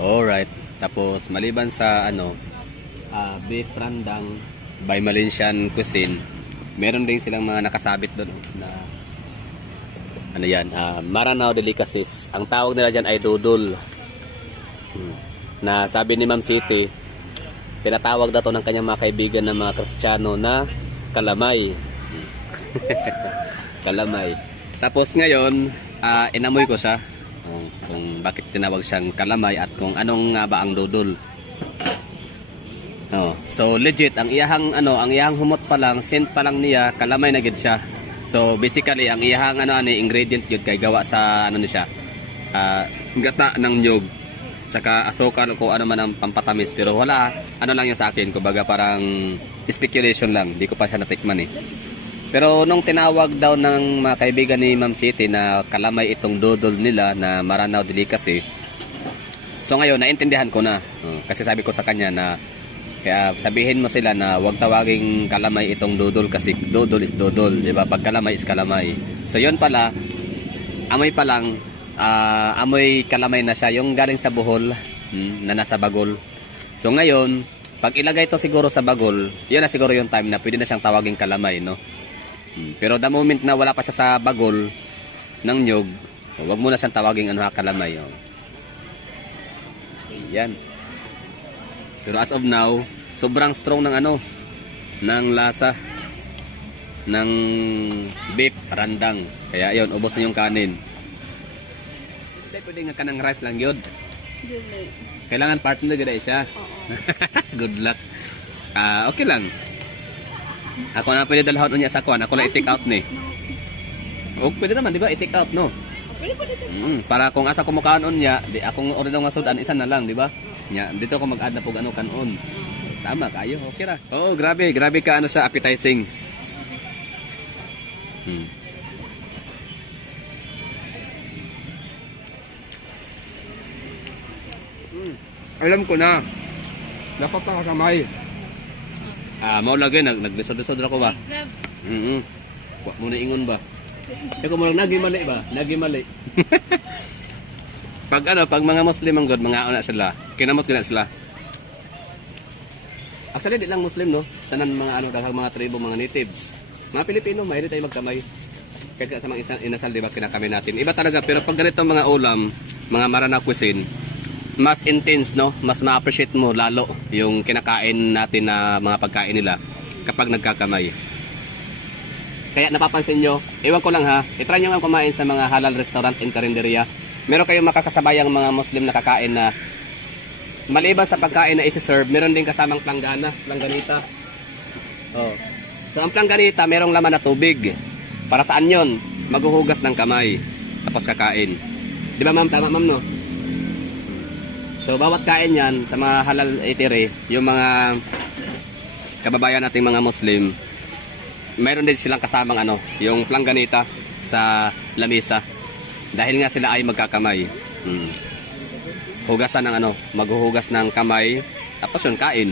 Alright. Tapos maliban sa beef rendang by Malaysian cuisine, meron din silang mga nakasabit doon na ano yan, Maranao delicacies. Ang tawag nila dyan ay dudol. Na sabi ni Ma'am City, tinatawag na to ng kanyang mga kaibigan ng mga Kristiyano na kalamay. Kalamay. Tapos ngayon, inamoy ko siya kung bakit tinawag siyang kalamay at kung anong nga ba ang dudol. So legit ang iyahang humot pa lang, scent pa lang niya, kalamay na gid siya. So basically ang iyahang ingredient yun kay gawa sa niya. Gata ng nyug tsaka asukal ko ano man ang pampatamis, pero wala lang yun sa akin, kumbaga parang speculation lang, di ko pa siya natikman eh. Pero nung tinawag daw ng mga kaibigan ni Ma'am City na kalamay itong dudol nila na Maranao delicacy, so ngayon naintindihan ko na. Kasi sabi ko sa kanya na kaya sabihin mo sila na huwag tawaging kalamay itong dudol kasi dudol is dudol, di ba? Pag kalamay is kalamay. So yun pala, amoy pa lang, amoy kalamay na siya, yung galing sa buhol na nasa bagol. So ngayon, pag ilagay to siguro sa bagol, yun na siguro yung time na pwede na siyang tawaging kalamay, no? Pero the moment na wala pa siya sa bagol ng nyug, huwag mo na siyang tawaging kalamay. Yan. Pero as of now, sobrang strong ng lasa ng beef randang. Kaya yun, ubos na yung kanin. Pwede nga ka ng rice lang yun. Kailangan partner gada siya. Good luck. Okay lang. Ako na pwede dalhon niya sa kuan. Ako lang i-take out ni. Pwede naman, di ba? I-take out, no? Para kung asa ko mukaanon niya, di akong order nga sudan, isa na lang, di ba? Nya, dito ko mag-add na pug kanon. Tama kayo. Okay ra. Oh, grabe ka siya, appetizing. Alam ko na. Dapat ka kamay. Mao lagi naglisod-lisod ra ko ba? Wa mo na ingon ba? Eko mo nagimali ba? Nagimali. Pag mga Muslim ang god, mga una sila. Kinamot gina sila. Actually di lang Muslim, no. Tanan mga daghang mga tribo, mga native. Mga Pilipino, mahilig tayo magkamay. Kahit sa mga inasal, di ba, kinakamay natin. Iba talaga, pero pag ganito mga ulam, mga Maranao cuisine, mas intense, no? Mas ma-appreciate mo lalo yung kinakain natin na mga pagkain nila kapag nagkakamay. Kaya napapansin nyo, ewan ko lang ha, itry nyo nga kumain sa mga halal restaurant and karinderya. Meron kayong makakasabayang mga Muslim na kakain na maliban sa pagkain na isi-serve, meron din kasamang planganita. So ang planganita, merong laman na tubig. Para saan yun? Maghuhugas ng kamay tapos kakain. Di ba ma'am? Tama ma'am, no? So bawat kain yan sa mga halal eatery, yung mga kababayan nating mga Muslim, mayroon din silang kasamang yung planganita sa lamesa. Dahil nga sila ay magkakamay. Hugasan ng maghuhugas ng kamay, tapos yun kain.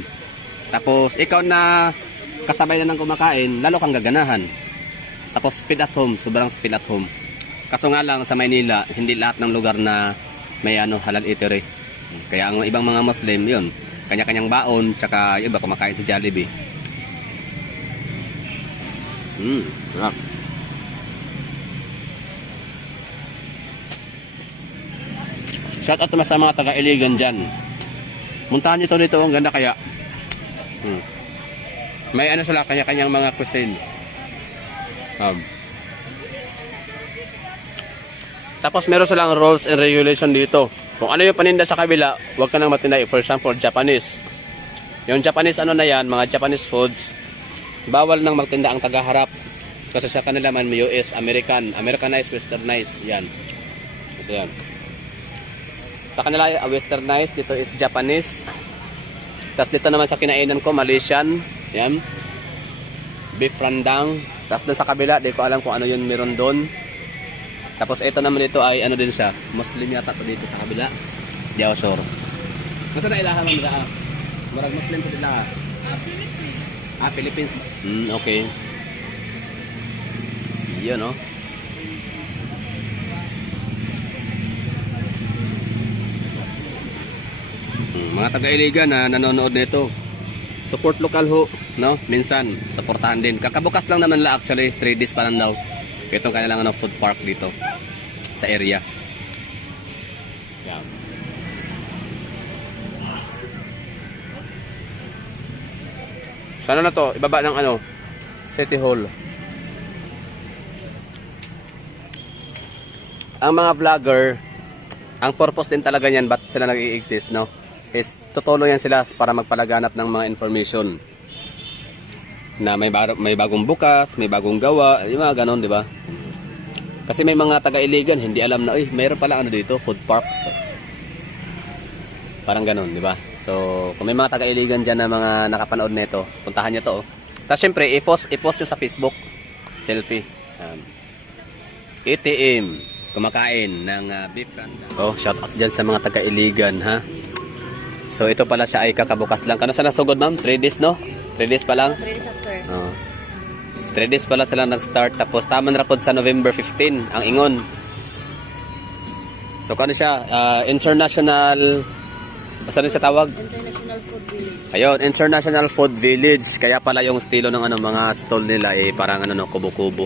Tapos ikaw na kasabay na ng kumakain, lalo kang gaganahan. Tapos speed at home, sobrang speed at home. Kaso nga lang sa Maynila, hindi lahat ng lugar na may halal eatery. Kaya ang ibang mga Muslim, yun, kanya-kanyang baon, tsaka yung iba kumakain sa Jollibee. Sarap. Shout out naman sa mga taga-Iligan dyan. Muntahan nyo dito, ang ganda kaya. May sila, kanya-kanyang mga cuisine. Tapos meron silang rules and regulation dito. Kung ano yung paninda sa kabila, huwag ka nang matinda. For example, Japanese. Yung Japanese na yan, mga Japanese foods, bawal nang magtinda ang tagaharap. Kasi sa kanila man may US, Americanized, Westernized. Yan. Kasi yan. Sa kanila Westernized, dito is Japanese. Tapos dito naman sa kinainan ko, Malaysian. Yan. Beef rendang. Tapos doon sa kabila, di ko alam kung ano yun meron doon. Tapos ito naman dito ay din siya, Muslim yata to dito sa kabila. Di ako sure. Masa na ilaha man nila? Marag Muslim to nila. Philippines. Philippines. Okay. Yun, no? mga taga-Iligan na nanonood nito. Support lokal ho, no? Minsan, supportahan din. Kakabukas lang naman la actually, 3 days pa lang daw. Itong kanilang ano, food park dito sa area. Yan. Sana na to, ibaba ng ano, City Hall. Ang mga vlogger, ang purpose din talaga niyan, ba't sila nag-i-exist, no? Is tutulong yan sila para magpalaganap ng mga information na may bagong bukas, may bagong gawa, yung mga ganon, di ba? Kasi may mga taga-Iligan hindi alam na, mayroon pala ano dito, food parks. Parang ganon, di ba? So, kung may mga taga-Iligan dyan na mga nakapanood nito, puntahan nyo to. Oh. Tapos syempre, i-post nyo sa Facebook, selfie. ATM, kumakain ng beef randa. Oh, shout out dyan sa mga taga-Iligan, ha? So ito pala siya ay kakabukas lang. Kano sa nasugod ma'am? 3 days no? 3 days pa lang? 3 days after. 3 days pala sila nag-start. Tapos taman rapod sa November 15 ang ingon. So kano siya? International, basta rin siya tawag? International Food Village. Ayun, International Food Village. Kaya pala yung estilo ng ano, mga stall nila parang ano, kubo-kubo.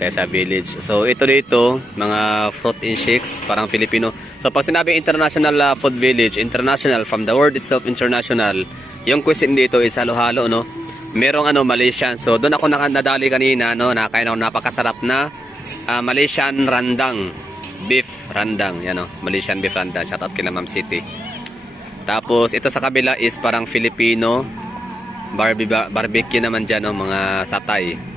Kaya sa village. So ito dito, mga fruit and shakes, parang Filipino. So pag sinabi International Food Village, international from the word itself, international. Yung cuisine dito is halo-halo, no? Merong ano, Malaysian. So doon ako nadali kanina, no? Nakain ako napakasarap na Malaysian randang. Beef randang, yan, no? Malaysian beef randang. Shout out kila Ma'am City. Tapos ito sa kabila is parang Filipino barbecue naman dyan, no? Mga satay.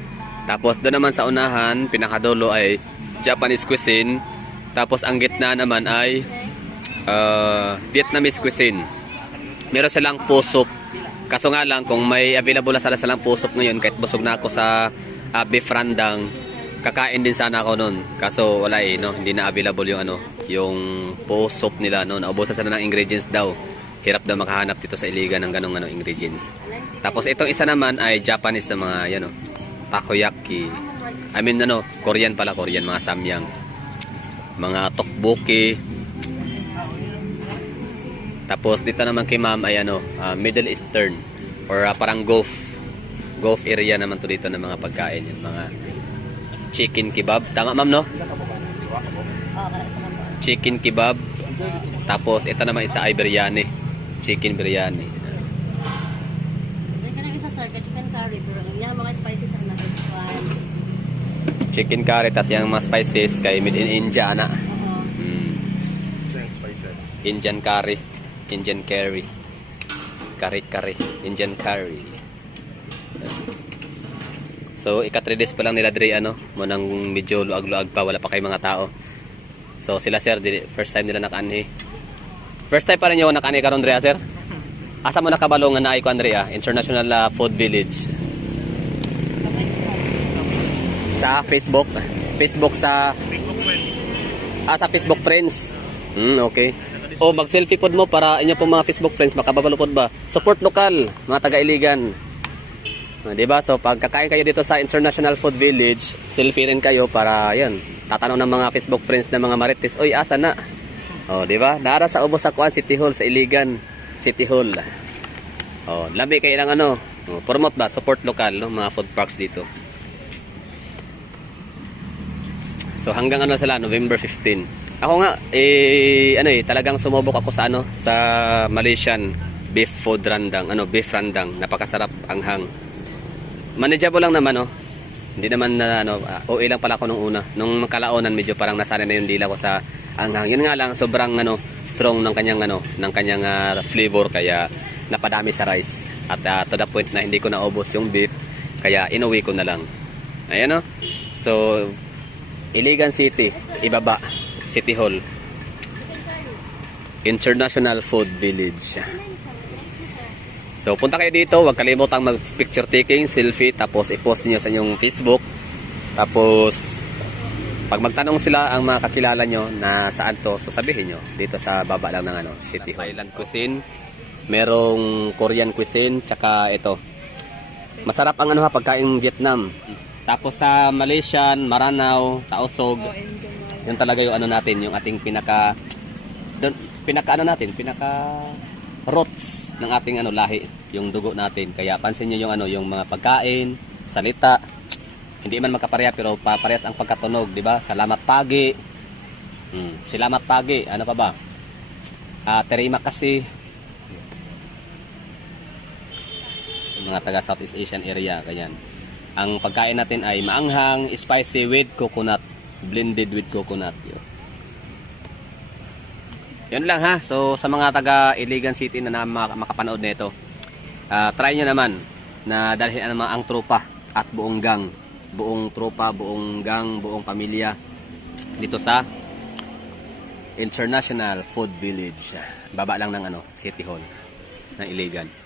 Tapos doon naman sa unahan, pinakadulo ay Japanese cuisine. Tapos ang gitna naman ay Vietnamese cuisine. Meron silang pusop. Kaso nga lang, kung may available na silang pusop ngayon, kahit busog na ako sa beef randang, kakain din sana ako nun. Kaso wala no? Hindi na available yung ano, yung pusop nila, no? Naubusan sila ng ingredients daw. Hirap daw makahanap dito sa Iligan ng ganong ano, ingredients. Tapos itong isa naman ay Japanese na mga, yan, no? Takoyaki. I mean ano, Korean pala, Korean, mga samyang. Mga tteokbokki. Tapos dito naman kay ma'am ay ano, Middle Eastern or parang Gulf area naman to dito ng mga pagkain yan, mga chicken kebab. Tama ma'am, no? Chicken kebab. Tapos ito naman isa ay biryani. Chicken biryani. Chicken curry, pero yung mga spices ang nag-span. Chicken curry, tas yung mga spices kay made in India, ana. Indian curry. Indian curry. Curry. Indian curry. So, ika-3 days pa lang nila dre, ano, munang medyo luag-luag pa, wala pa kay mga tao. So, sila sir, first time nila nakaanhi. First time pa rin yung nakaanhi karon dre, sir? Asa mo nakabalungan na ay ko Andrea, International Food Village. Sa Facebook sa sa Facebook friends. Okay. O mag-selfie pod mo para inyo po mga Facebook friends makababalukod ba. Support lokal, mga taga-Iligan. Di ba? So pag kakain kayo dito sa International Food Village, selfie rin kayo para 'yan. Tatanong ng mga Facebook friends ng mga marites, "Oy, asa na?" Oh, di ba? Dara sa ubos sa Kuan City Hall sa Iligan. City Hall. Oh, labi kayo lang ano. Oh, promote ba? Support lokal, no? Mga food parks dito. So hanggang ano sila, November 15. Ako nga, talagang sumubok ako sa ano, sa Malaysian beef food randang, beef randang. Napakasarap, anghang. Manageable lang naman, Hindi naman na OA lang pala ako nung una. Nung kalaunan medyo parang nasanay na yung dila ko sa anghang. Yun nga lang, sobrang strong ng kanyang flavor, kaya napadami sa rice. At to the point na hindi ko naubos yung beef, kaya inuwi ko na lang. Ayan, So Iligan City, ibaba, City Hall, International Food Village. So punta kayo dito, huwag kalimutang mag picture taking, selfie, tapos i-post niyo sa inyong Facebook. Tapos pag magtanong sila ang mga kakilala nyo na saan to, so sabihin nyo dito sa baba lang ng City Hall. Thailand cuisine, merong Korean cuisine, tsaka ito. Masarap ang pagkain Vietnam. Tapos sa Malaysian, Maranao, Tausog, yun talaga yung natin, yung ating pinaka roots ng ating ano lahi, yung dugo natin. Kaya pansin niyo yung ano, yung mga pagkain, salita, hindi man magkapareha pero parehas ang pagkatunog, di ba? Salamat pagi. Salamat pagi. Ano pa ba? Terima kasi. Mga taga Southeast Asian area, ganyan. Ang pagkain natin ay maanghang, spicy with coconut, blended with coconut. Yun lang ha. So sa mga taga Iligan City na makapanood nito, try nyo naman na dalhin naman ang tropa at buong gang, buong tropa, buong gang, buong pamilya dito sa International Food Village. Baba lang ng ano, City Hall ng Iligan.